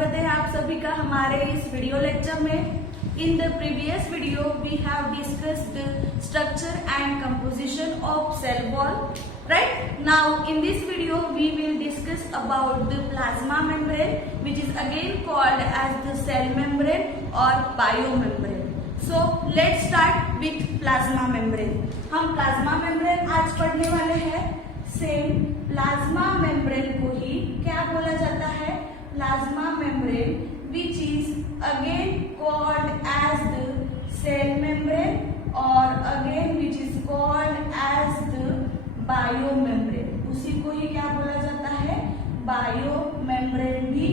स्वागत है आप सभी का हमारे इस वीडियो लेक्चर में। In the previous video we have discussed structure and composition of cell wall. Right now in this video we will discuss about the plasma membrane which is again called as the cell membrane और biomembrane. So let's start with plasma membrane. हम plasma membrane आज पढ़ने वाले हैं। Same plasma membrane को ही क्या बोला जाता है? Plasma membrane which is again called as the cell membrane or again which is called as the biomembrane। उसी को ही क्या बोला जाता है? बायोमेम्ब्रेन भी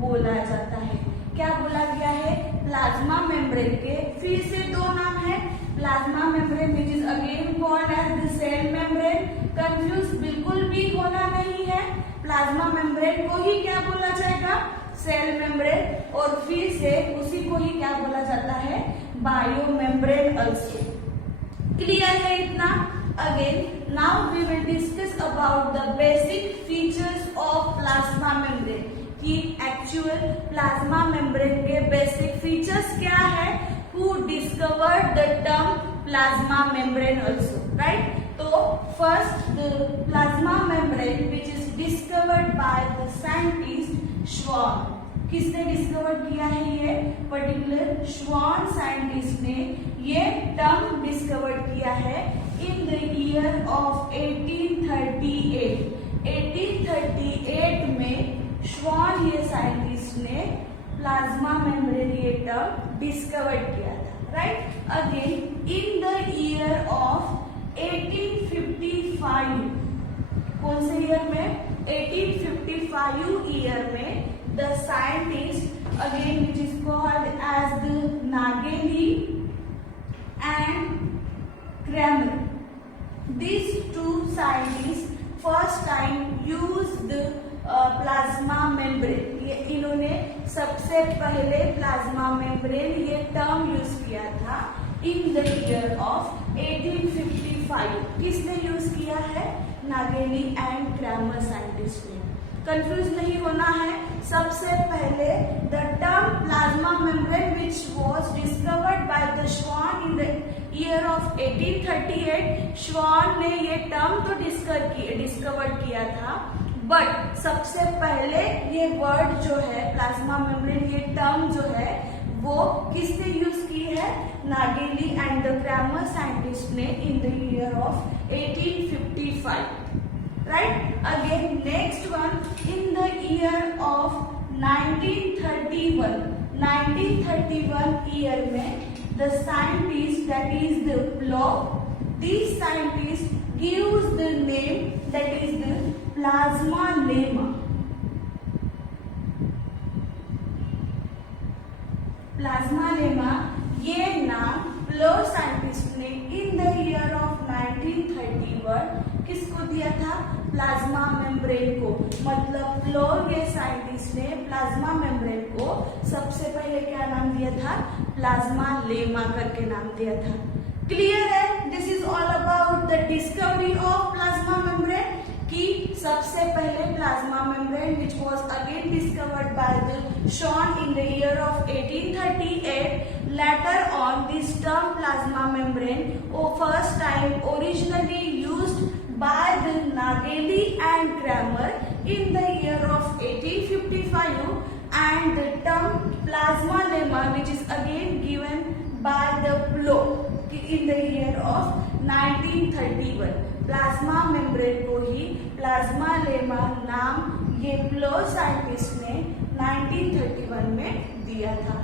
बोला जाता है। क्या बोला गया है? प्लाज्मा मेम्ब्रेन के फिर से दो नाम है। Plasma membrane which is again called as the cell membrane। Confuse बिल्कुल भी होना नहीं है। प्लाज्मा मेम्ब्रेन को ही क्या बोला जाएगा? Cell membrane. और फिर से उसी को ही क्या बोला जाता है? Bio membrane also. क्लियर है इतना? Again now we will discuss about the basic features of plasma membrane कि एक्चुअल प्लाज्मा मेम्ब्रेन के बेसिक फीचर्स क्या है। Who discovered the term plasma membrane also, right? तो first the plasma membrane which is discovered by the scientist Schwann. किसने discover किया है? ये particular श्वान साइंटिस्ट ने ये टर्म डिस्कवर किया है इन द ईयर ऑफ 1838। 1838 में श्वान ये साइंटिस्ट ने प्लाज्मा मेम्ब्रेन ये टर्म डिस्कवर किया था, right? Again in the year of 1855, कौन से ईयर में? 1855 ईयर में the scientist again which is called as the Nageli and Kramer, these two scientists first time used plasma membrane। ये इन्होंने सबसे पहले प्लाज्मा मेम्ब्रेन ये टर्म यूज किया था इन द ईयर ऑफ 1855। किसने यूज किया है? नागेली एंड क्रैमर साइंटिस्ट ने। कंफ्यूज नहीं होना है। सबसे पहले the term plasma membrane which was discovered by the Schwann in the year of 1838। श्वान ने ये टर्म तो डिस्कवर किया था, बट सबसे पहले ये वर्ड जो है प्लाज्मा मेम्ब्रेन ये टर्म जो है वो किसने यूज की है? Nageli and the Cramer scientist ने in the year of 1855, right? Again next one in the year of 1931। 1931 year में the scientist that is the Plowe, this scientist gives the name that is the plasmalemma. Plasmalemma ये नाम blow scientist ने in the year of 1931 किसको दिया था? Plasma membrane को। मतलब blow ये साइंटिस्ट ने प्लाज्मा मेम्ब्रेन को सबसे पहले क्या नाम दिया था? प्लाज्मा लेमा करके नाम दिया था। क्लियर है? This is all about the discovery of plasma membrane कि सबसे पहले plasma membrane which was again discovered by the Schwann in the year of 1838। later on this term plasma membrane first time originally used by the Nageli and Kramer in the year of 1855 and the term plasma lemma which is again given by the Bloch in the year of 1931। Plasma membrane को ही plasma lemma नाम ये blow scientist ने 1931 में दिया था।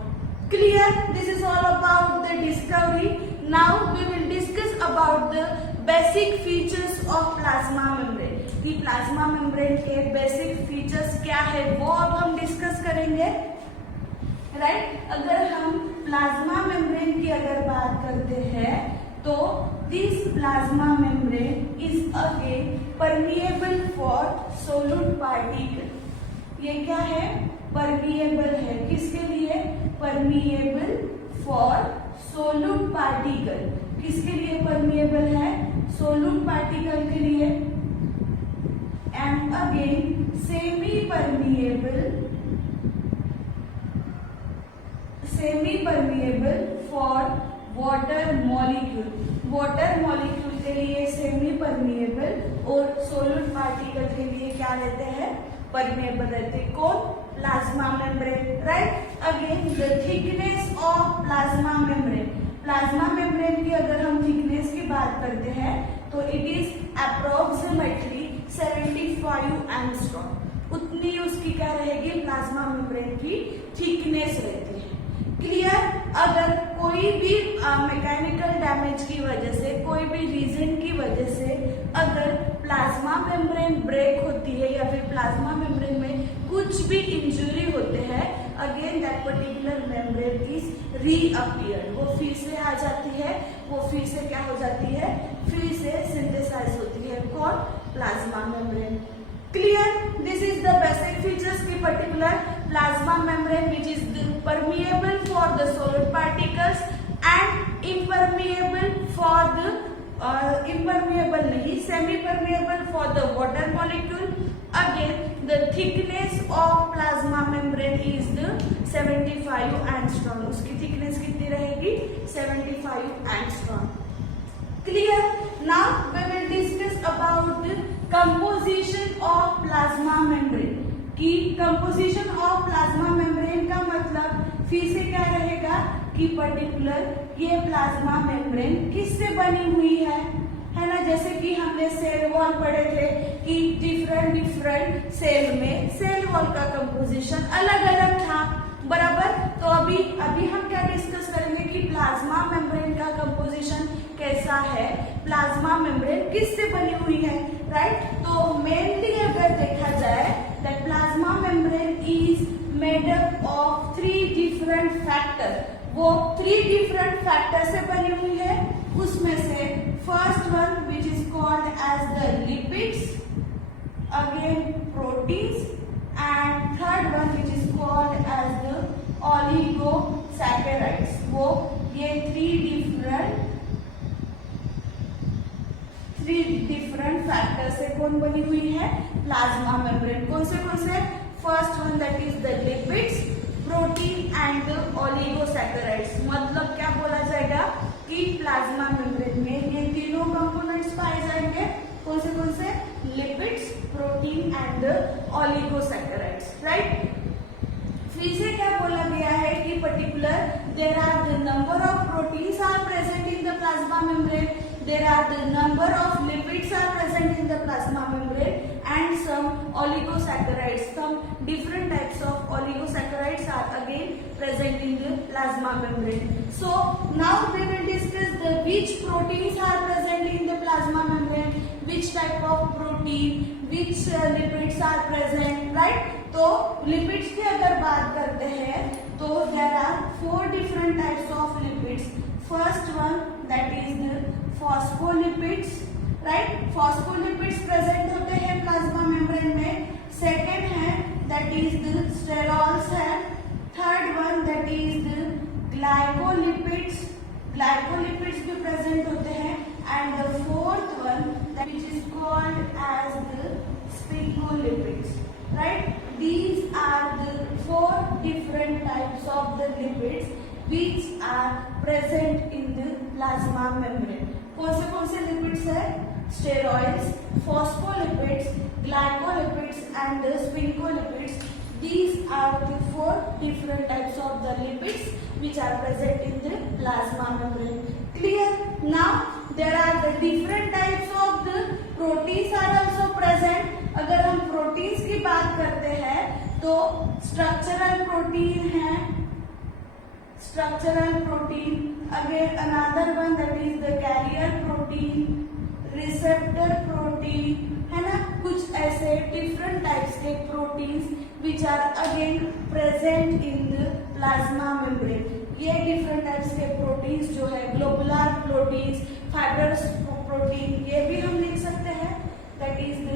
Clear? This is all about the discovery. Now we will discuss about the basic features of plasma membrane। कि plasma membrane के basic features क्या है वो अब हम डिस्कस करेंगे, राइट? अगर हम प्लाज्मा मेम्ब्रेन की अगर बात करते हैं तो this plasma membrane is again permeable for सोलूट particle. ये क्या है? परमिएबल है। किसके लिए? Permeable for सोलूट particle. किसके लिए परमिएबल है? सोलूट पार्टिकल के लिए। And again semi permeable water molecule. Water molecule के लिए सेमी परमिएबल और सॉलिड पार्टिकल के लिए क्या रहते हैं, परमिएबल रहते हैं। कौन, plasma membrane, right. Again the thickness of plasma membrane. Plasma membrane की अगर हम थिकनेस की बात करते हैं तो इट इज अप्रोक्सीमेटली 75 एंगस्ट्रॉम। उतनी उसकी क्या रहेगी, प्लाज्मा मेम्ब्रेन की थिकनेस रहती है। क्लियर। अगर कोई भी मैकेनिकल डैमेज की वजह से, कोई भी रीजन की वजह से अगर प्लाज्मा मेम्ब्रेन ब्रेक होती है या फिर प्लाज्मा मेम्ब्रेन में कुछ भी इंजरी होते हैं, again that particular membrane is reappeared. वो फिर से आ जाती है, वो फिर से क्या हो जाती है, फिर से सिंथेसाइज होती है। कौन, plasma membrane. Clear? This is the basic features की particular plasma membrane which is permeable for the solid particles and impermeable for the impermeable नहीं, semi permeable for the water molecule. Again the thickness of plasma membrane is the 75 angstrom. उसकी thickness कितनी रहेगी, 75 angstrom. Clear? Now we will discuss about the composition of plasma membrane. कि composition of plasma membrane का मतलब फिर से क्या रहेगा कि पर्टिकुलर ये प्लाज्मा मेम्ब्रेन किससे बनी हुई है ना। जैसे कि हमने सेल वॉल पढ़े थे कि डिफरेंट सेल में सेल वॉल का कंपोजिशन अलग अलग था, बराबर। तो अभी हम क्या डिस्कस करेंगे कि प्लाज्मा मेम्ब्रेन का कंपोजिशन कैसा है, प्लाज्मा मेम्ब्रेन किससे बनी हुई है, राइट। तो मेनली अगर देखा जाए that plasma membrane is made up of 3 different factor. वो 3 डिफरेंट फैक्टर से बनी हुई है। उसमें से first one which is called as the lipids, again proteins and third one which is called as the oligosaccharides. वो ये 3 डिफरेंट फैक्टर से कौन बनी हुई है, प्लाज्मा मेम्ब्रेन। कौन से first one that is the lipids, protein and the oligosaccharides. मतलब क्या बोला जाएगा कि प्लाज्मा मेम्ब्रेन में ये तीनों कंपोनेंट्स पाए जाएंगे। कौन से lipids, protein and the oligosaccharides, right. फिर से क्या बोला गया है कि particular there are the number of proteins are present in the plasma membrane, there are the number of lipids are present in the plasma membrane and some oligosaccharides, some different types of oligosaccharides are again present in the plasma membrane. So now we will discuss the which proteins are present in the plasma membrane, which type of protein, which lipids are present, right. तो lipids की अगर बात करते हैं तो there are 4 different types of lipids. First one that is the phospholipids, right. phospholipids present होते हैं plasma membrane में। सेकेंड है that is the sterols है। Third one that is the glycolipids, glycolipids भी प्रेजेंट होते हैं। And the fourth one that which is called as the sphingolipids, right. These are the 4 different types of the lipids which are present in the plasma membrane. कौन से lipids है, steroids, phospholipids, glycolipids and sphingolipids. These are the 4 different types of the lipids which are present in the plasma membrane. Clear? Now there are the different types of the proteins are also present. अगर हम proteins की बात करते हैं तो structural protein है, structural protein, again another one that is the carrier protein, receptor protein, है ना। कुछ ऐसे डिफरेंट टाइप्स के proteins which are again present in the plasma membrane. ये डिफरेंट टाइप्स के प्रोटीन्स जो है, ग्लोबुलर प्रोटीन्स, फाइब्रस प्रोटीन, ये भी हम लिख सकते हैं that is the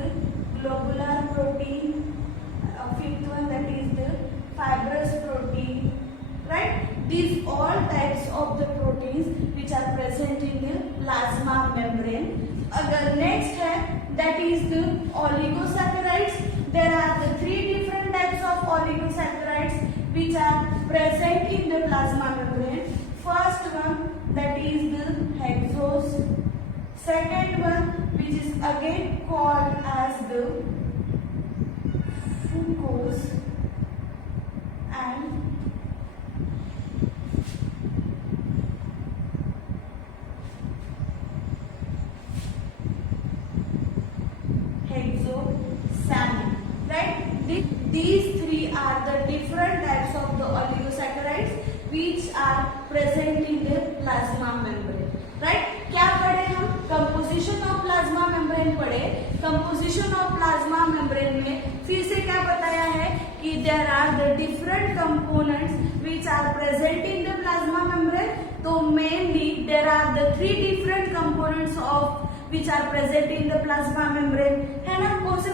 globular protein. Fifth one that is the fibrous protein, right. These all types of the proteins which are present in the plasma membrane. अगर next है that is the oligosaccharides. There are the 3 different types of oligosaccharides which are present in the plasma membrane. First one that is the hexose. Second one, which is again called as the fucose, and hexosamin, right? These three are the different types of the oligosaccharides which are present in the plasma membrane, right? क्या पढ़े हम? Composition of plasma membrane पढ़े. Composition of plasma membrane में फिर से क्या बताया है कि there are the different components which are present in the plasma membrane. तो mainly there are the three different components of which are present in the plasma membrane, है ना? कौन से?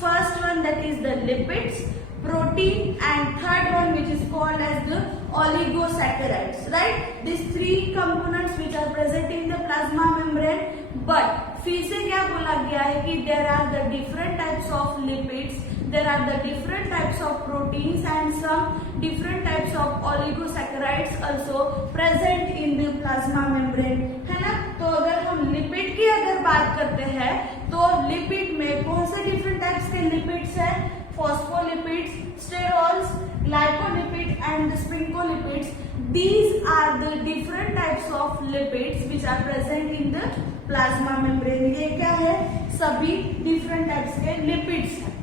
First one, that is the lipids, protein, and third one which is called as the oligosaccharides, right? These three components which are present in the plasma membrane. But फिर से क्या बोला गया है कि there are the different types of lipids, there are the different types of proteins and some different types of oligosaccharides also present in the plasma membrane, है ना? तो अगर हम लिपिड की अगर बात करते हैं तो लिपिड में कौन से डिफरेंट टाइप्स के लिपिड्स है? Phospholipids, sterols, glycolipid and sphingolipids. These are the different types of lipids which are present in the plasma membrane. ये क्या है? सभी different types के lipids हैं.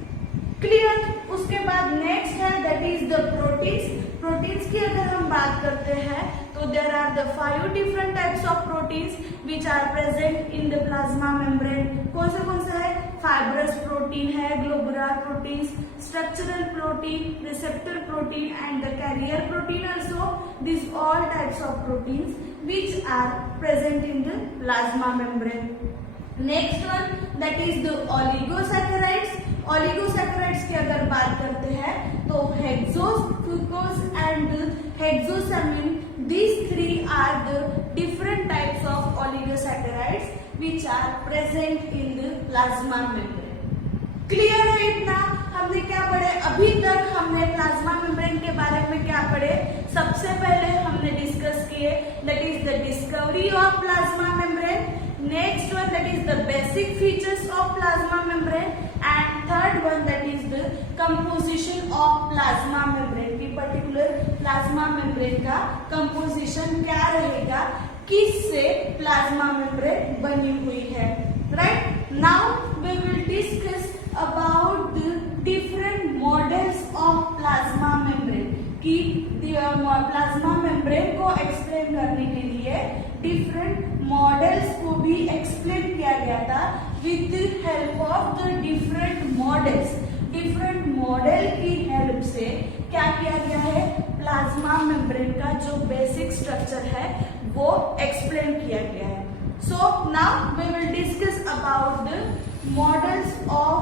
क्लियर? उसके बाद नेक्स्ट है that is the proteins. Proteins की अगर हम बात करते हैं तो there are the 5 different types of proteins which are present in the plasma membrane. कौन से है? फाइब्रस प्रोटीन है, globular proteins, structural protein, receptor protein and the carrier protein also. This all types of proteins which are present in the plasma membrane. Next one that is the oligosaccharides. Oligosaccharides की अगर बात करते हैं तो hexose, fructose and hexosamine, these three are the different types of oligosaccharides which are present in the plasma membrane. Clear है इतना? हमने क्या पढ़े अभी तक? हमने प्लाज्मा मेम्ब्रेन के बारे में क्या पढ़े? सबसे पहले हमने डिस्कस किए that is the discovery of plasma membrane. Next one, that is the basic features of plasma membrane, and third one, that is the composition of plasma membrane. की particular plasma membrane का composition क्या रहेगा, किससे plasma membrane बनी हुई है, right? Now we will discuss about the different models of plasma membrane. कि plasma membrane को एक्सप्लेन करने के लिए डिफरेंट मॉडल्स को भी एक्सप्लेन किया गया था with the help of the different models. Different model की हेल्प से क्या किया गया है? प्लाज्मा मेम्ब्रेन का जो बेसिक स्ट्रक्चर है वो एक्सप्लेन किया गया है. So now we will discuss about the models of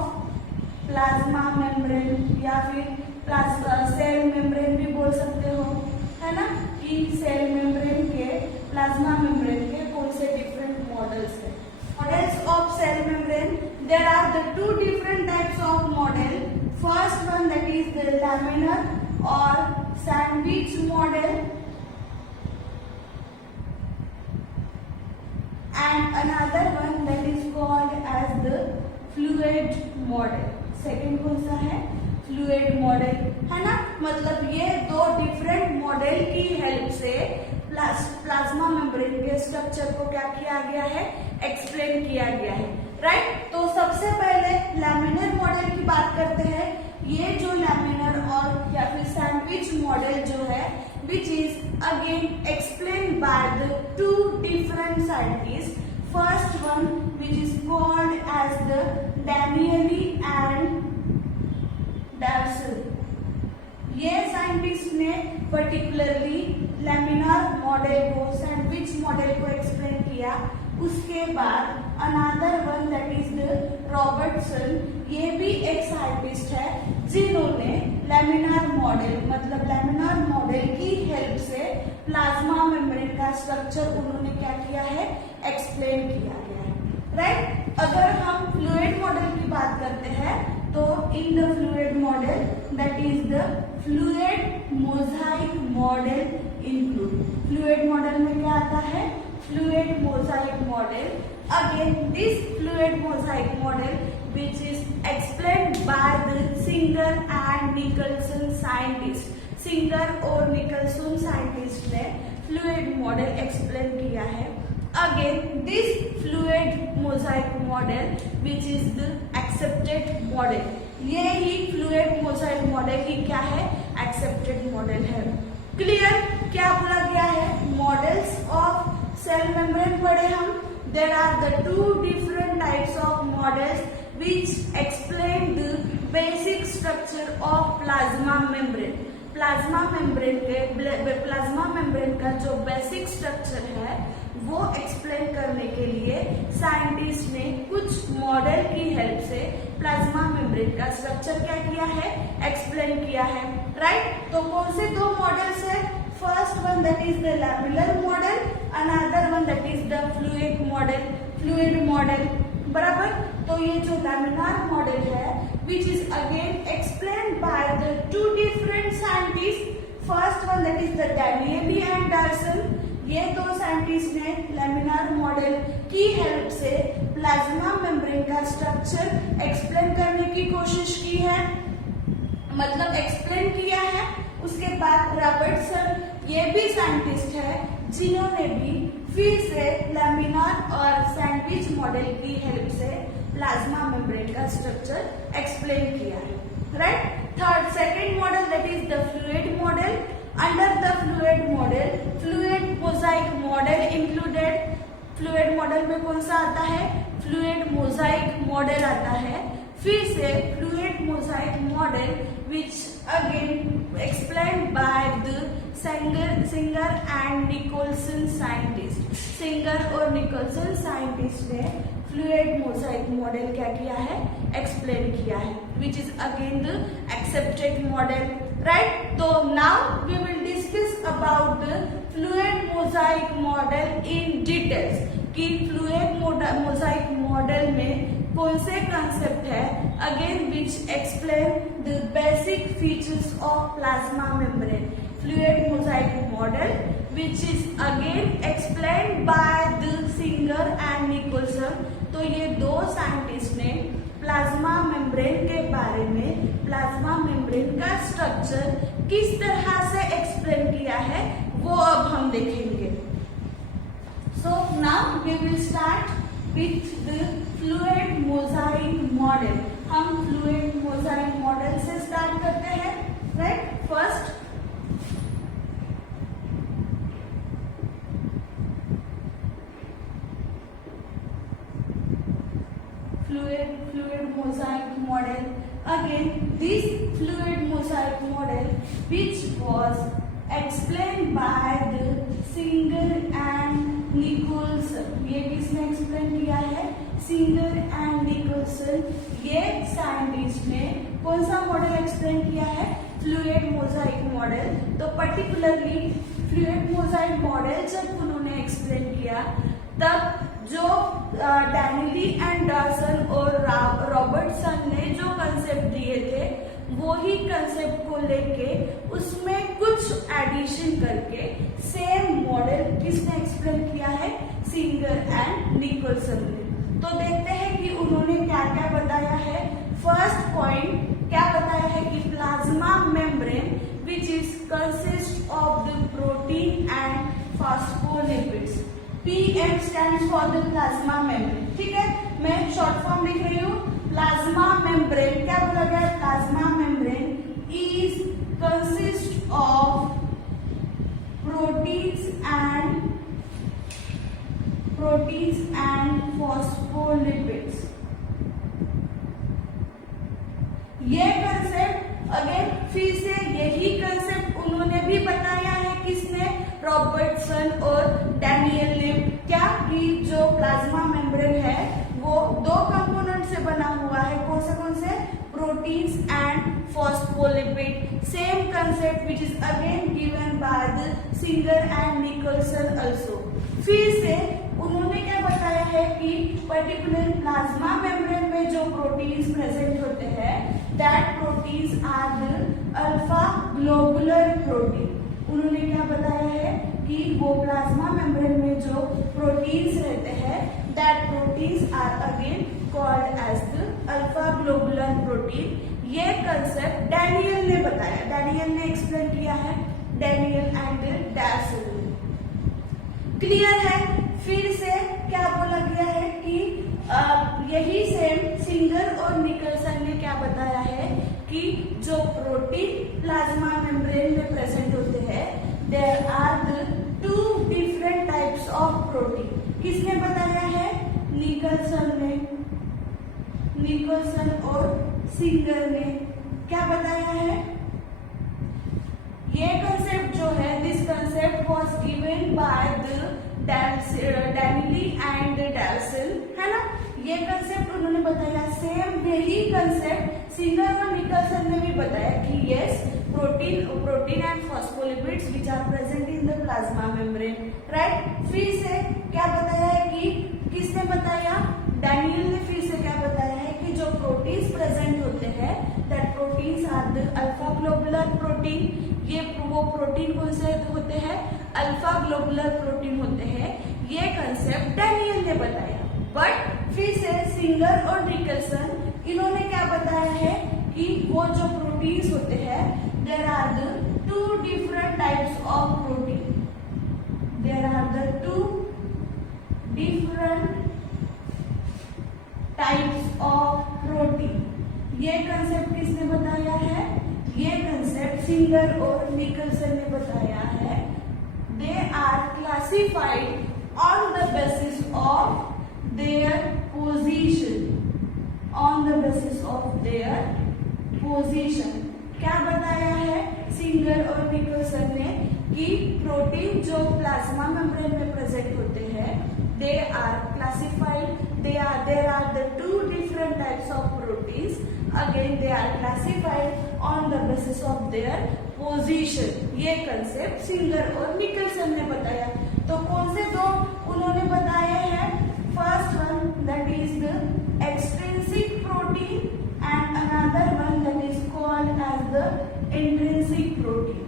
plasma membrane या फिर सेल मेम्ब्रेन भी बोल सकते हो, है ना? कि सेल मेम्ब्रेन के, प्लाज्मा मेम्ब्रेन के कौन से डिफरेंट मॉडल्स है. Models of cell membrane, there are the 2 different types of model. First one that is the laminar और sandwich model and another one that is called as the fluid model. Second कौन सा है? Fluid model, है ना? मतलब ये 2 different model की help से प्लाज्मा मेम्ब्रेन के स्ट्रक्चर को क्या किया गया है? एक्सप्लेन किया गया है, राइट? तो सबसे पहले लैमिनर मॉडल की बात करते हैं. ये जो लैमिनर और या फिर सैंडविच मॉडल जो है which is again explain by the 2 different scientist. First one which is called as the Danielli and Davson. ये साइंटिस्ट ने पर्टिकुलरली लैमिनार मॉडल को, सैंडविच मॉडल को एक्सप्लेन किया. उसके बाद another one that is the Robertson. ये भी एक साइंटिस्ट है जिन्होंने लैमिनार मॉडल मतलब लैमिनार मॉडल की हेल्प से प्लाज्मा मेम्ब्रेन का स्ट्रक्चर उन्होंने क्या किया है? एक्सप्लेन किया गया है, राइट? अगर हम फ्लूइड मॉडल की बात करते हैं तो in the fluid model that is the fluid mosaic model include. Fluid model में क्या आता है? Fluid mosaic model. Again, this fluid mosaic model, which is explained by the Singer and Nicholson scientist. Singer और Nicholson scientist ने fluid model explain किया है. Again, this fluid mosaic model, which is the accepted model. ये ही fluid mosaic model ही क्या है? Accepted model है. Clear? क्या बोला गया है? Models of cell membrane पढ़े हम. There are the two different types of models which explain the basic structure of plasma membrane. Plasma membrane का जो बेसिक स्ट्रक्चर है वो एक्सप्लेन करने के लिए साइंटिस्ट ने कुछ मॉडल की हेल्प से प्लाज्मा मेम्ब्रेन का स्ट्रक्चर क्या किया है? एक्सप्लेन किया है. राइट? तो कौन से दो मॉडल्स है? First one that is the lamellar model, another one that is the fluid model. बराबर? तो ये जो लैमिनार मॉडल है which is again explained by the two different scientists. First one that is the Danieli and Darson. ये दो scientist ने laminar model की help से प्लाज्मा मेम्ब्रेन का स्ट्रक्चर एक्सप्लेन करने की कोशिश की है, मतलब एक्सप्लेन किया है. उसके बाद रॉबर्टसन ये भी साइंटिस्ट है जिन्होंने भी फिर से लैमिनार और सैंडविच मॉडल की हेल्प से प्लाज्मा मेम्ब्रेन का स्ट्रक्चर एक्सप्लेन किया है. Right? Third second model that is the fluid model. Under the fluid model fluid mosaic model included. Fluid model में कौन सा आता है? फ्लूइड मोजाइक मॉडल आता है. फिर से fluid mosaic model which again explained by the Singer and Nicolson scientist. Singer और निकोलसन साइंटिस्ट ने फ्लूइड मोजाइक मॉडल क्या किया है? एक्सप्लेन किया है, which is again the accepted model. Right? तो now we will discuss about the fluid mosaic model in details. कि fluid mosaic model में कौन से कंसेप्ट है again which explain the basic features of plasma membrane. Fluid mosaic model which is again explained by the Singer and Nicholson. तो ये दो scientist ने plasma membrane के बारे में, प्लाज्मा मेम्ब्रेन का स्ट्रक्चर किस तरह से एक्सप्लेन किया है वो अब हम देखेंगे. So now we will start with the fluid mosaic model. हम fluid mosaic model से स्टार्ट करते हैं. Right? First fluid mosaic model. Again, this fluid mosaic model which was explained by the Singer and Nicholson. ये किसने explain किया है? Singer and Nicolson. ये scientist ने कौन सा मॉडल एक्सप्लेन किया है? Fluid mosaic model. तो पर्टिकुलरली फ्लूइड मोजाइक मॉडल जब उन्होंने एक्सप्लेन किया तब जो डैनिली एंड डार्सन और रॉबर्टसन ने जो कंसेप्ट दिए थे वो ही कंसेप्ट को लेके उसमें कुछ एडिशन करके सेम मॉडल किसने एक्सप्लेन किया है? सिंगर एंड निकोलसन ने. तो देखते हैं कि उन्होंने क्या क्या बताया है. फर्स्ट पॉइंट क्या बताया है कि plasma membrane which is consist of the protein and phospholipids. PM stands for the plasma membrane. ठीक है? मैं शॉर्ट फॉर्म लिख रही हूँ. प्लाज्मा मेम्ब्रेन क्या बोला गया? Plasma membrane is consist of proteins and phospholipids. ये कंसेप्ट अगेन फिर से यही कंसेप्ट उन्होंने भी बताया है. किसने? रॉबर्टसन और डैनियल ने. क्या? कि जो प्लाज्मा मेम्ब्रेन है वो दो कंपोनेंट से बना हुआ है. कौन से? Proteins and phospholipid. Same concept which is again given by the Singer and Nicolson also. फिर से उन्होंने क्या बताया है कि पर्टिकुलर प्लाज्मा मेम्ब्रेन में जो प्रोटीन्स प्रेजेंट होते हैं that proteins are the alpha globular protein. उन्होंने क्या बताया है कि वो प्लाज्मा मेम्ब्रेन में जो प्रोटीन्स रहते हैं that proteins are again called as the alpha globular protein. ये कंसेप्ट डैनियल ने बताया, डैनियल ने एक्सप्लेन किया है, डैनियल एंड डैसल। क्लियर है? फिर से क्या बोला गया है कि यही सेम सिंगर और निकलसन ने क्या बताया है कि जो प्रोटीन प्लाज्मा मेम्ब्रेन में प्रेजेंट होते हैं there are the two different types of protein. किसने बताया है? निकलसन ने, निकलसन और सिंगर ने क्या बताया है? ये कंसेप्ट जो है this concept was given by the Danielli and Davson, है ना? ये कंसेप्ट उन्होंने बताया। सेम यही कंसेप्ट सिंगर और निकलसन ने भी बताया कि yes protein and phospholipids which are present in the plasma membrane, right? फिर से क्या बताया है कि किसने बताया? डैनियल ने फिर से क्या बताया है कि जो प्रोटीन्स प्रेजेंट होते हैं that proteins are the alpha globular protein. ये वो प्रोटीन कौन से होते हैं? अल्फा ग्लोबुलर प्रोटीन होते हैं। ये कंसेप्ट डैनियल ने बताया। बट फिर से सिंगर और निकलसन इन्होंने क्या बताया है कि वो जो प्रोटीन्स होते हैं there are the two different types of protein, there are the two different types of protein. ये कंसेप्ट किसने बताया है? ये कंसेप्ट सिंगर और निकलसन ने बताया है। They are classified on the basis of their position, on the basis of their position. क्या बताया है सिंगर और निकलसन ने कि प्रोटीन जो प्लाज्मा मेम्ब्रेन में प्रेजेंट होते हैं they are classified, there are the two different types of proteins, again they are classified on the basis of their position। ये कंसेप्ट सिंगर और निकलसन ने बताया। तो कौन से दो उन्होंने बताए हैं? First one that is the extrinsic protein and another one that is called as the intrinsic protein.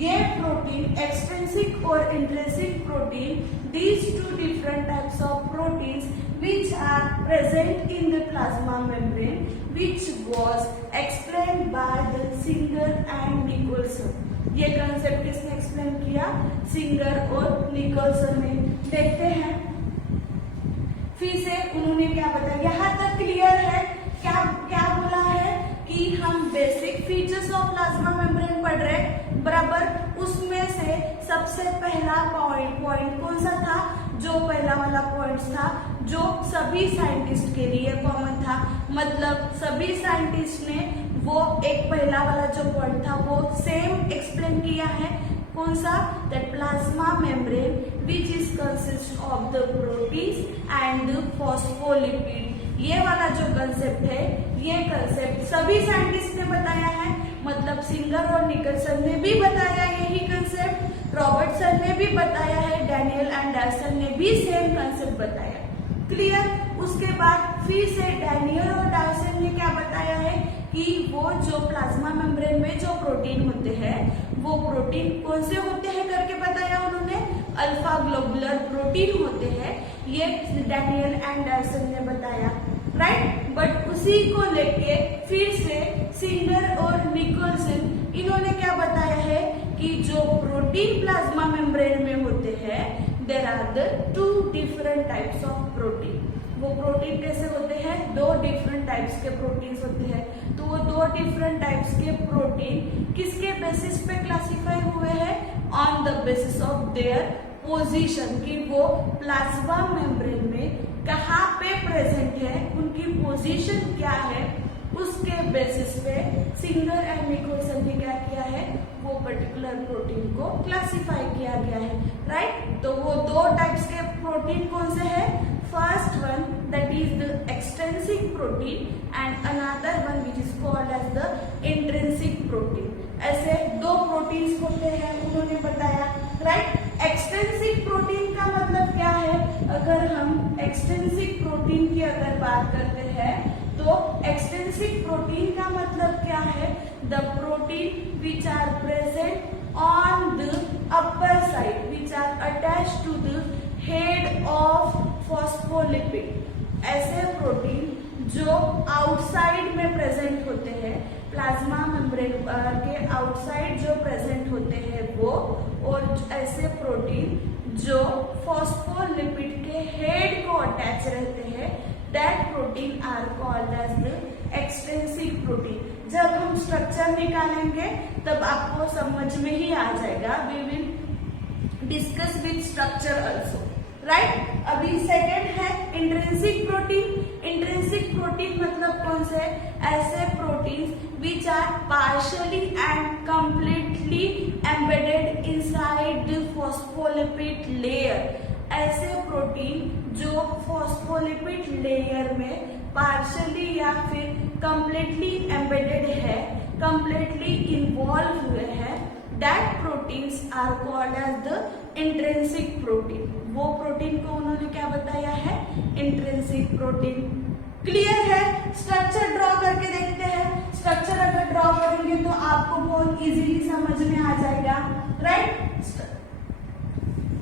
ये प्रोटीन एक्सट्रिंसिक और intrinsic protein, these two different types of proteins which are present in the plasma membrane, which was explained by the Singer and Nicholson। ये concept किसने explain किया? Singer और Nicolson ने। देखते हैं फिर से उन्होंने क्या बताया। यहाँ तक क्लियर है? क्या क्या बोला है कि हम basic features of plasma membrane पढ़ रहे हैं, बराबर। उसमें से सबसे पहला पॉइंट कौन सा था? जो पहला वाला पॉइंट था जो सभी साइंटिस्ट के लिए कॉमन था, मतलब सभी साइंटिस्ट ने वो एक पहला वाला जो पॉइंट था वो सेम एक्सप्लेन किया है। कौन सा? That plasma membrane which is consist of the proteins and the phospholipid. ये वाला जो कंसेप्ट है ये कंसेप्ट सभी साइंटिस्ट ने बताया है, मतलब सिंगर और निकलसन ने भी बताया यही कंसेप्ट, रॉबर्टसन ने भी बताया है, डैनियल एंड डैल्सन ने भी सेम कंसेप्ट बताया। क्लियर? उसके बाद फिर से डैनियल और डैल्सन ने क्या बताया है कि वो जो प्लाज्मा मेम्ब्रेन में जो प्रोटीन होते हैं वो प्रोटीन कौन से होते हैं करके बताया उन्होंने? अल्फा ग्लोबुलर प्रोटीन होते हैं। ये डैनियल एंड डैल्सन ने बताया, राइट? बट उसी को लेके फिर से सिंगर और निकोलसन इन्होंने क्या बताया है कि जो प्रोटीन प्लाज्मा मेम्ब्रेन में होते हैं there are the two different types of protein. वो प्रोटीन कैसे होते हैं? दो डिफरेंट टाइप्स के प्रोटीन्स होते हैं। तो वो दो डिफरेंट टाइप्स के प्रोटीन किसके बेसिस पे क्लासिफाई हुए हैं? On the basis of their position, कि वो प्लाज्मा मेम्ब्रेन में कहाँ पे प्रेजेंट है, उनकी पोजीशन क्या है, उसके बेसिस पे सिंगर एंड निकोलसन ने क्या किया है? वो पर्टिकुलर प्रोटीन को क्लासिफाई किया गया है, राइट? तो वो दो टाइप्स के प्रोटीन कौन से हैं? First one that is the extrinsic protein and another one which is called as the intrinsic protein. ऐसे दो प्रोटीन्स होते हैं उन्होंने बताया, राइट? एक्सट्रिंसिक प्रोटीन का मतलब क्या है? अगर हम एक्सट्रिंसिक प्रोटीन की अगर बात करते हैं तो तो एक्सटेंसिव प्रोटीन का मतलब क्या है? The protein which are present on the upper side which are attach to the head of phospholipid. ऐसे प्रोटीन जो आउटसाइड में प्रेजेंट होते हैं, प्लाज्मा मेम्ब्रेन के आउटसाइड जो प्रेजेंट होते हैं वो, और ऐसे प्रोटीन जो फॉस्फोलिपिड के हेड को अटैच रहते हैं, that protein are called as the extensive protein. जब हम स्ट्रक्चर निकालेंगे तब आपको समझ में ही आ जाएगा। We will discuss with structure also, right. अभी सेकेंड है इंट्रिंसिक प्रोटीन। इंट्रिंसिक प्रोटीन मतलब कौन से? ऐसे प्रोटीन which are partially and completely embedded inside the phospholipid layer. ऐसे प्रोटीन जो फॉस्फोलिपिड लेयर में पार्शियली या फिर कंप्लीटली एम्बेडेड है, कंप्लीटली इन्वॉल्व हुए हैं, that proteins are called as the intrinsic protein. वो प्रोटीन को उन्होंने क्या बताया है? Intrinsic protein. क्लियर है? स्ट्रक्चर ड्रॉ करके देखते हैं। स्ट्रक्चर अगर ड्रॉ करेंगे तो आपको बहुत इजीली समझ में आ जाएगा, राइट।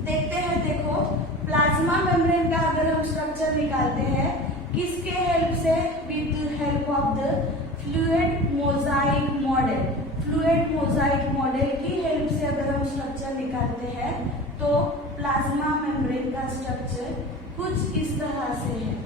देखते हैं, देखो प्लाज्मा मेम्ब्रेन का अगर हम स्ट्रक्चर निकालते हैं, किसके हेल्प से? With help of the fluid mosaic model. Fluid mosaic model की हेल्प से अगर हम स्ट्रक्चर निकालते हैं तो प्लाज्मा मेम्ब्रेन का स्ट्रक्चर कुछ इस तरह से है।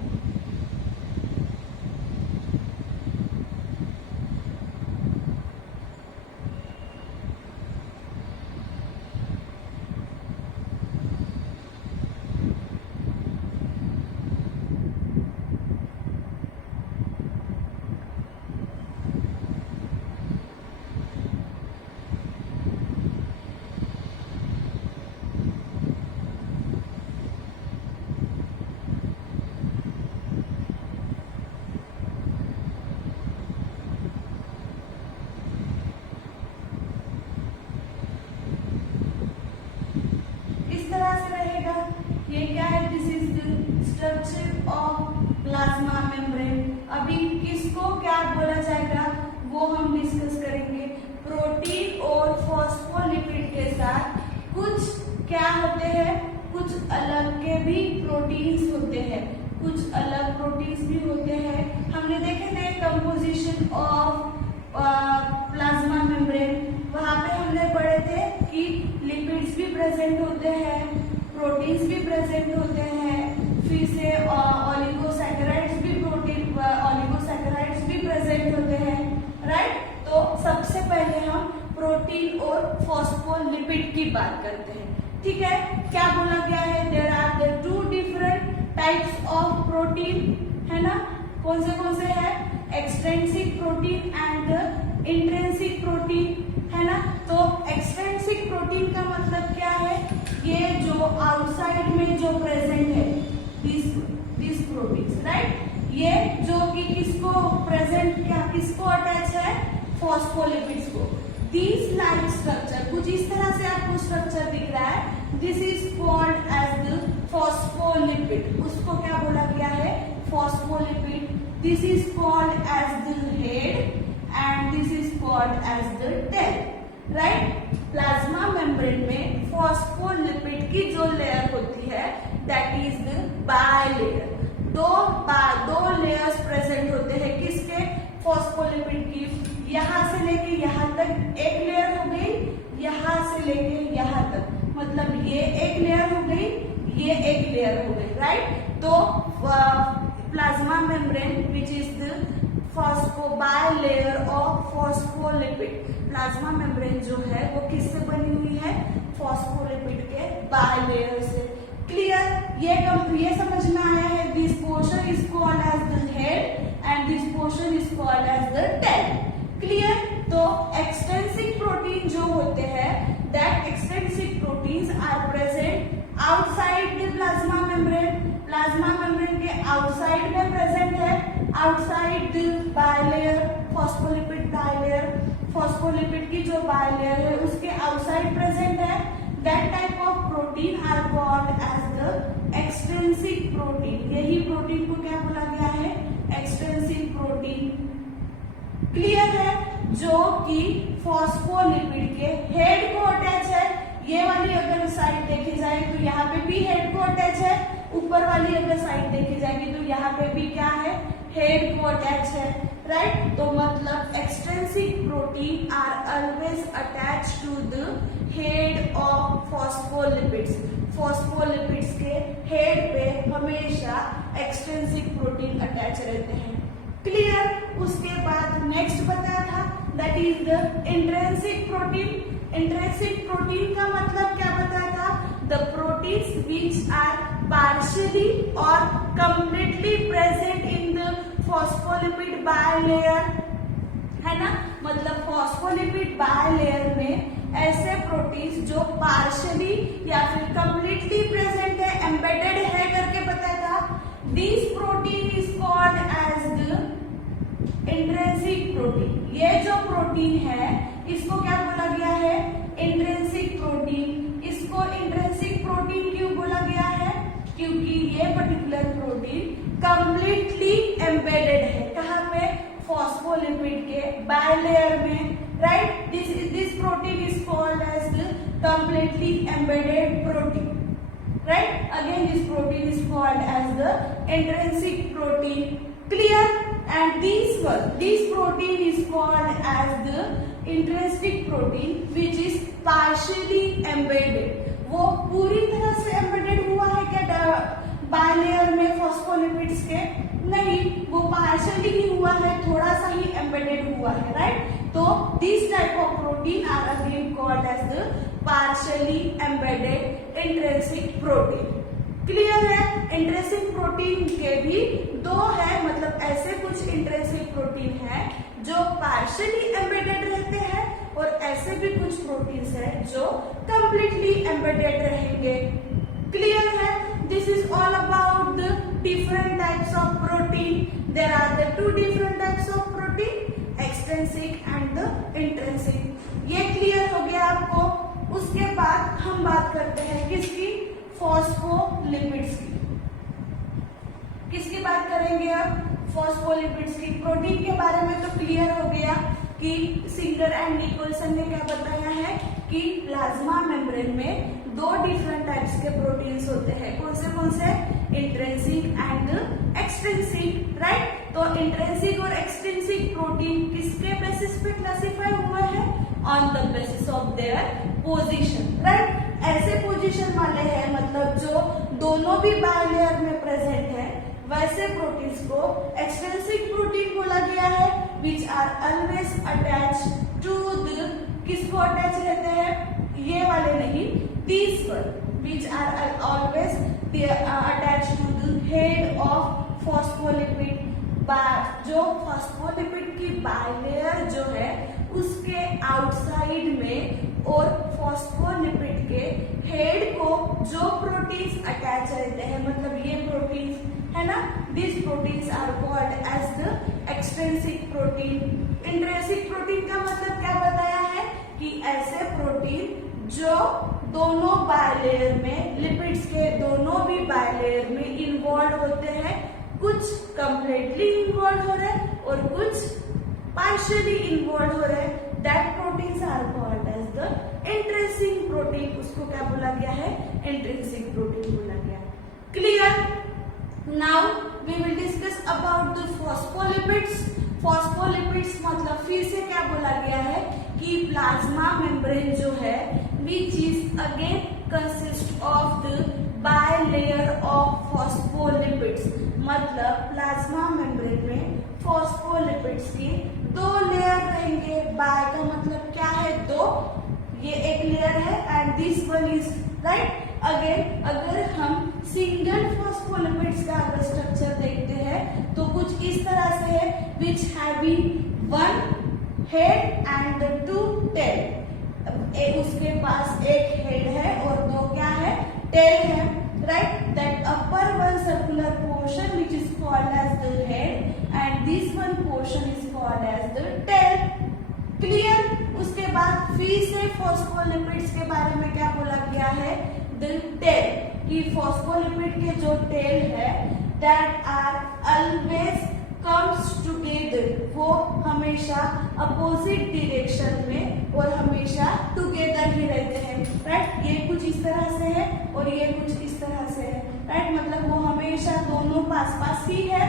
ये क्या है? This is the structure of plasma membrane. अभी किसको क्या बोला जाएगा वो हम डिस्कस करेंगे। प्रोटीन और फॉस्फोलिपिड के साथ कुछ क्या होते हैं? कुछ अलग के भी प्रोटीन्स होते हैं, कुछ अलग प्रोटीन्स भी होते हैं। हमने देखे थे कंपोजिशन ऑफ प्लाज्मा मेम्ब्रेन, वहां पे हमने पढ़े थे कि लिपिड्स भी प्रेजेंट होते हैं, प्रोटीन्स भी प्रेजेंट होते हैं, फिर से ऑलिगोसैकेराइड्स भी ऑलिगोसैकेराइड्स भी प्रेजेंट होते हैं, राइट। तो सबसे पहले हम प्रोटीन और फॉस्फोलिपिड की बात करते हैं, ठीक है। क्या बोला गया है? There are the two different types of protein, है ना। कौन से है? Extrinsic protein and intrinsic protein, है ना। तो एक्सट्रिंसिक प्रोटीन का मतलब क्या है? ये जो आउटसाइड में जो प्रेजेंट है, दिस प्रोटीन्स, राइट। ये जो कि किसको प्रेजेंट, क्या किसको अटैच है? फॉस्फोलिपिड्स को। दिस लाइक स्ट्रक्चर, कुछ इस तरह से आपको स्ट्रक्चर दिख रहा है, this is called as the phospholipid. उसको क्या बोला गया है? Phospholipid. This is called as the head and this is called as the tail, right. Plasma membrane में फॉस्फोलिपिड की जो लेयर होती है दैट इज द बायलेयर। दो लेयर्स प्रेजेंट होते हैं किसके? फॉस्फोलिपिड की। यहां से लेके यहां तक एक लेयर हो गई, यहां से लेके यहां तक, मतलब ये एक लेयर हो गई, ये एक लेयर हो गई, राइट। तो plasma membrane which is the bilayer of phospholipid. Plasma membrane जो है वो किससे बनी हुई है? फॉस्फोलिपिड के बायलेयर से। क्लियर? ये समझ में आया है। This portion is called as the head and this portion is called as the tail. Clear? तो एक्सटेंसिव प्रोटीन जो होते हैं, that extensive proteins are present outside the plasma membrane. Plasma membrane के आउटसाइड में प्रेजेंट है, outside the bilayer, phospholipid bilayer. Phospholipid की जो bilayer है उसके आउटसाइड प्रेजेंट है। That type of protein are called as the extrinsic protein. यही protein को क्या बोला गया है? एक्सटेंसिव प्रोटीन, क्लियर है, जो कि फॉस्फोलिपिड के हेड को अटैच है। ये वाली अगर साइड देखी जाए तो यहाँ पे भी हेड को अटैच है, ऊपर वाली अगर साइड देखी जाएगी तो यहाँ पे भी क्या है, हेड को अटैच है, राइट। तो मतलब extensive protein are always attach to the head of phospholipids. Phospholipids के हेड पे हमेशा एक्सटेंसिव प्रोटीन अटैच रहते हैं, क्लियर। उसके बाद नेक्स्ट बताया था that is the intrinsic protein. Intrinsic protein का मतलब क्या बताया था, the proteins which are partially और completely present in the phospholipid bilayer, है ना। मतलब फॉस्फोलिपिड बायलेयर में ऐसे प्रोटीन्स जो पार्शियली या फिर कंप्लीटली प्रेजेंट है, एम्बेडेड है करके बताया था। This protein is called as the intrinsic protein. ये जो प्रोटीन है इसको क्या बोला गया है, इंट्रिंसिक प्रोटीन। इसको इंट्रिंसिक प्रोटीन क्यों बोला गया है, क्योंकि ये पर्टिकुलर प्रोटीन कंप्लीटली एम्बेडेड है, कहाँ पे, फॉस्फोलिपिड के बायलेयर में, right. This protein is called as the completely embedded protein, right? Again this protein is called as the intrinsic protein, clear? And this protein is called as the intrinsic protein which is partially embedded. वो पूरी तरह से embedded हुआ है क्या bilayer में phospholipids के, नहीं, वो पार्शियली ही हुआ है, थोड़ा सा ही embedded हुआ है, राइट। तो this type of protein are again called as the partially embedded intrinsic protein, clear है। इंट्रिंसिक प्रोटीन के भी दो है, मतलब ऐसे कुछ इंट्रिंसिक प्रोटीन है जो पार्शियली एम्बेडेड रहते हैं और ऐसे भी कुछ प्रोटीन्स है जो कंप्लीटली एम्बेडेड रहेंगे, क्लियर है। This is all about the different types of protein. There are the two different types of protein, extrinsic and the intrinsic. ये क्लियर हो गया आपको। उसके बाद हम बात करते हैं किसकी, फॉस्फोलिपिड्स की। किसकी बात करेंगे अब, फॉस्फोलिपिड्स की। प्रोटीन के बारे में तो क्लियर हो गया कि सिंगर एंड निकोलसन ने क्या बताया है कि प्लाज्मा मेम्ब्रेन में दो डिफरेंट टाइप्स के प्रोटीन्स होते हैं, कौन से, इंट्रिंसिक एंड एक्सट्रिंसिक, राइट। तो इंट्रिंसिक और एक्सट्रिंसिक प्रोटीन किसके बेसिस पे क्लासिफाई हुए हैं, on the basis of their position, right. ऐसे पोजीशन वाले हैं, मतलब जो दोनों भी बायलेयर में प्रेजेंट है, वैसे प्रोटीन्स को एक्सट्रिंसिक प्रोटीन बोला गया है, which are always attach to the, किसको अटैच रहते हैं, ये वाले नहीं, these one which are always attach to the head of phospholipid. जो फॉस्फोलिपिड की बायलेयर जो है उसके आउटसाइड में और फॉस्फोलिपिड के हेड को जो प्रोटीन्स अटैच रहते हैं, मतलब ये प्रोटीन्स है ना, this proteins are called as the extrinsic protein. Intrinsic protein का मतलब क्या बताया है कि ऐसे प्रोटीन जो दोनों बायलेयर में, लिपिड्स के दोनों भी बायलेयर में इन्वॉल्व होते हैं, कुछ कंप्लीटली इन्वॉल्व हो रहे हैं और कुछ पार्शियली इन्वॉल्व हो रहे हैं, that proteins are called as the intrinsic protein. उसको क्या बोला गया है, इंट्रिंसिक प्रोटीन बोला गया, clear. Now we will discuss about the phospholipids. Phospholipids मतलब फिर से क्या बोला गया है कि प्लाज्मा मेम्ब्रेन जो है which is again consist of the bilayer of phospholipids. मतलब प्लाज्मा मेम्ब्रेन में फॉस्फोलिपिड्स की दो लेयर रहेंगे। बाय का मतलब क्या है, दो, ये एक लेयर है and this one is, right. Again अगर हम सिंगल फॉस्फोलिपिड्स का अगर स्ट्रक्चर देखते हैं तो कुछ इस तरह से है, which having one head and two tail. उसके पास एक हेड है और दो क्या है, टेल है, right. That upper one circular portion which is called as the head and this one portion is called as the tail, clear. उसके बाद फिर से फॉस्फोलिपिड्स के बारे में क्या बोला गया है, द टेल, कि फॉस्फोलिपिड के जो टेल है that are always comes together, वो हमेशा अपोजिट डायरेक्शन में और हमेशा टुगेदर ही रहते हैं, राइट। ये कुछ इस तरह से है और ये कुछ इस तरह से है, राइट। मतलब वो हमेशा दोनों पास पास ही है,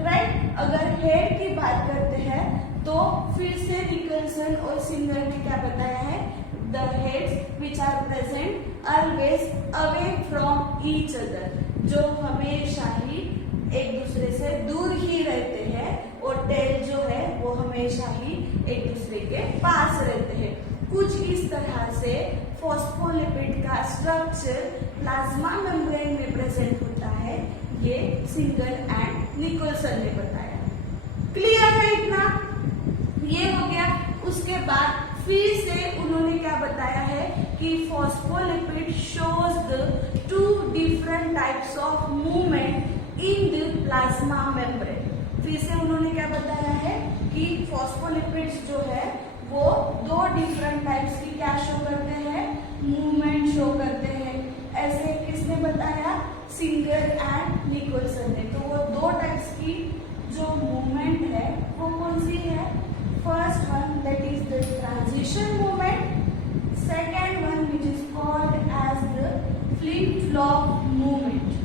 राइट। अगर हेड की बात करते हैं तो फिर से निकलसन और सिंगर ने क्या बताया है, the heads which are present always away from each other, जो हमेशा ही एक दूसरे से दूर ही रहते हैं, और टेल जो है वो हमेशा ही एक दूसरे के पास रहते हैं। कुछ इस तरह से फॉस्फोलिपिड का स्ट्रक्चर प्लाज्मा मेम्ब्रेन में प्रेजेंट होता है, ये सिंगर एंड निकोलसन ने बताया। क्लियर है इतना, ये हो गया। उसके बाद फिर से उन्होंने क्या बताया है कि phospholipid shows the two different types of movement in the plasma membrane. फिर से उन्होंने क्या बताया है कि फॉस्फोलिपिड्स जो है वो दो डिफरेंट टाइप्स की क्या शो करते हैं, मूवमेंट शो करते हैं। ऐसे किसने बताया, सिंगर एंड निकोलसन ने। तो वो दो टाइप्स की जो मूवमेंट है वो कौन सी है, first one that is the transition movement, second one which is called as the flip flop movement.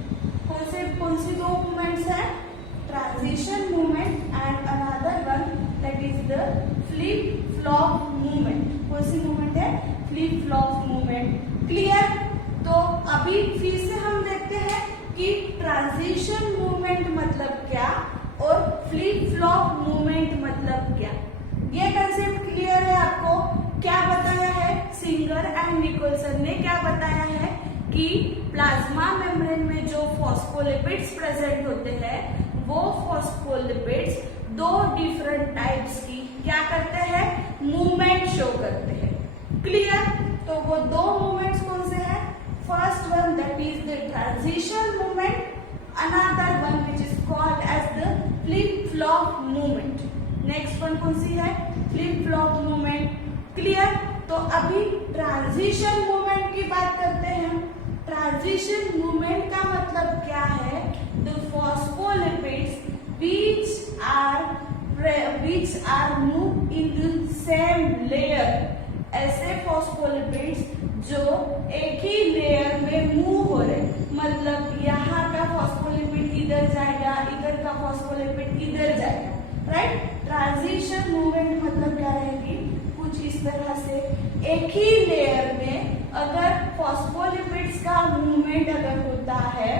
कौन सी दो मूवमेंट्स है, transition movement and another one that is the flip flop movement. कौन सी मूवमेंट है, फ्लिप फ्लॉप मूवमेंट। क्लियर। तो अभी फिर से हम देखते हैं कि ट्रांजिशन मूवमेंट मतलब क्या और फ्लिप फ्लॉप मूवमेंट मतलब क्या। ये कंसेप्ट क्लियर है आपको। क्या बताया है, सिंगर एंड निकोलसन ने क्या बताया है कि प्लाज्मा मेम्ब्रेन में जो फॉस्फोलिपिड्स प्रेजेंट होते हैं वो फॉस्फोलिपिड्स दो डिफरेंट टाइप्स की क्या करते हैं, मूवमेंट शो करते हैं। क्लियर। तो वो दो मूवमेंट्स कौन से हैं, first one that is the transition movement, another one which is called as the flip flop movement. Next one कौन सी है, फ्लिप फ्लॉप मूवमेंट। क्लियर। तो अभी ट्रांजिशन मूवमेंट की बात करते हैं। ट्रांजिशन मूवमेंट का मतलब क्या है, the phospholipids which are moved in the same layer। ऐसे फॉस्फोलिपिड्स जो एक ही लेयर में मूव हो रहे, मतलब यहाँ का फॉस्फोलिपिड इधर जाएगा, इधर का फॉस्फोलिपिड इधर जाएगा, राइट। ट्रांजिशन मूवमेंट मतलब क्या रहेगी, कुछ इस तरह से एक ही लेयर में अगर फॉस्फोलिपिड्स का मूवमेंट अगर होता है,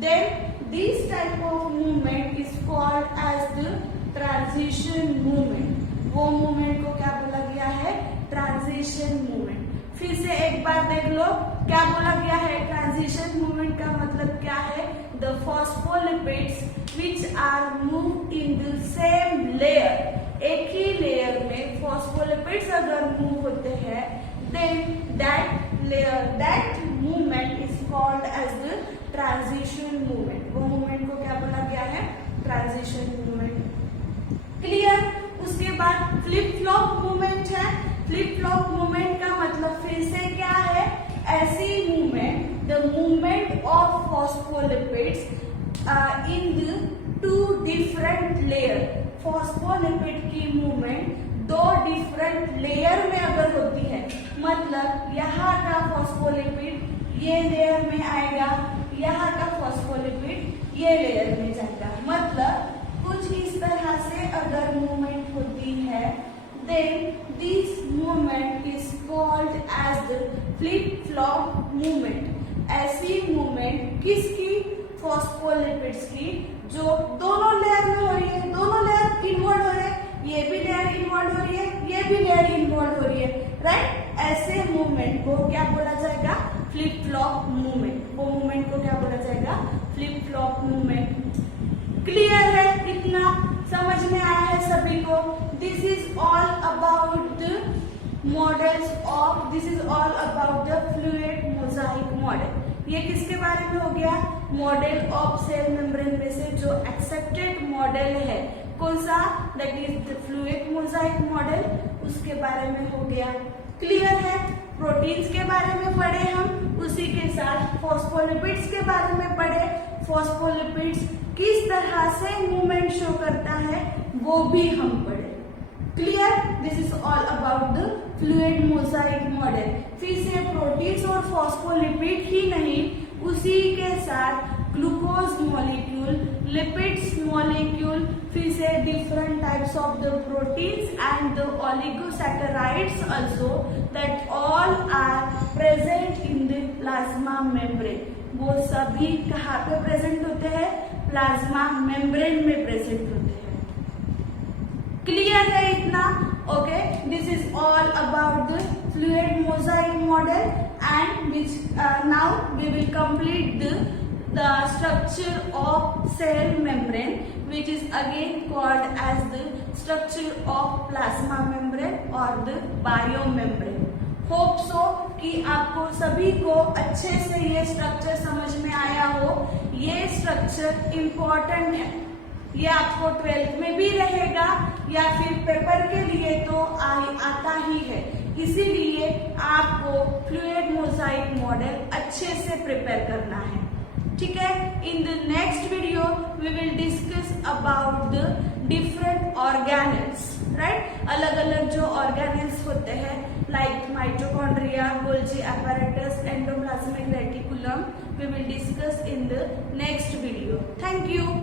then this type of movement is called as the transition movement. वो मूवमेंट को क्या बोला गया है, ट्रांजिशन मूवमेंट। फिर से एक बार देख लो क्या बोला गया है, ट्रांजिशन मूवमेंट का मतलब क्या है, the phospholipids which are move in the same layer. एक ही लेयर में फॉस्फोलिपिड्स अगर मूव होते हैं, then that movement is called as the transition movement. वो मूवमेंट को क्या बोला गया है, ट्रांजिशन मूवमेंट। क्लियर। उसके बाद फ्लिप फ्लॉप मूवमेंट है। फ्लिप फ्लॉप मूवमेंट का मतलब फिर से क्या है, ऐसी movement, the movement of phospholipids in the two different layer. Phospholipid की मूवमेंट दो डिफरेंट लेयर में अगर होती है, मतलब यहाँ का फॉस्फोलिपिड ये लेयर में आएगा, यहाँ का फॉस्फोलिपिड ये लेयर में जाएगा, मतलब कुछ इस तरह से अगर मूवमेंट होती है, then this movement is called as the flip flop movement। ऐसी मूवमेंट किसकी, फॉस्फोलिपिड्स की, जो दोनों लेयर में हो रही है, दोनों लेयर इन्वॉल्व हो रहे हैं, ये भी लेयर इन्वॉल्व हो रही है, ये भी लेयर इन्वॉल्व हो रही है, राइट। ऐसे मूवमेंट को क्या बोला जाएगा, फ्लिप फ्लॉप मूवमेंट। वो मूवमेंट को क्या बोला जाएगा, फ्लिप फ्लॉप मूवमेंट। क्लियर है, इतना समझ में आया है सभी को। This is all about the models of, this is all about the fluid mosaic model. ये किसके बारे में हो गया, मॉडल ऑफ सेल मेम्ब्रेन में से जो एक्सेप्टेड मॉडल है, कौन सा, that is the fluid mosaic model, उसके बारे में हो गया। क्लियर है। प्रोटीन्स के बारे में पढ़े हम, उसी के साथ फॉस्फोलिपिड्स के बारे में पढ़े। फॉस्फोलिपिड्स किस तरह से मूवमेंट शो करता है वो भी हम पढ़े। Clear? This is all about the fluid mosaic model. फिर से प्रोटीन्स और फॉस्फोलिपिड ही नहीं, उसी के साथ ग्लूकोज मॉलिक्यूल, लिपिड्स मॉलिक्यूल, फिर से different types of the proteins and the oligosaccharides also, that all are present in the plasma membrane. वो सभी कहाँ पे प्रेजेंट होते हैं? प्लाज्मा मेम्ब्रेन में प्रेजेंट होते हैं। क्लियर है इतना? Okay, this is all about the fluid mosaic model and which now we will complete the structure of cell membrane, which is again called as the structure of plasma membrane or the biomembrane. Hope so कि आपको सभी को अच्छे से ये structure समझ में आया हो। ये स्ट्रक्चर इम्पोर्टेंट है, ये आपको 12th में भी रहेगा या फिर पेपर के लिए तो आता ही है, इसीलिए आपको फ्लूइड मोजाइक मॉडल अच्छे से प्रिपेयर करना है। ठीक है? In the next video we will discuss about the different organelles, right? अलग अलग जो ऑर्गेनेल्स होते हैं like mitochondria, Golgi apparatus, endoplasmic reticulum, we will discuss in the next video. Thank you.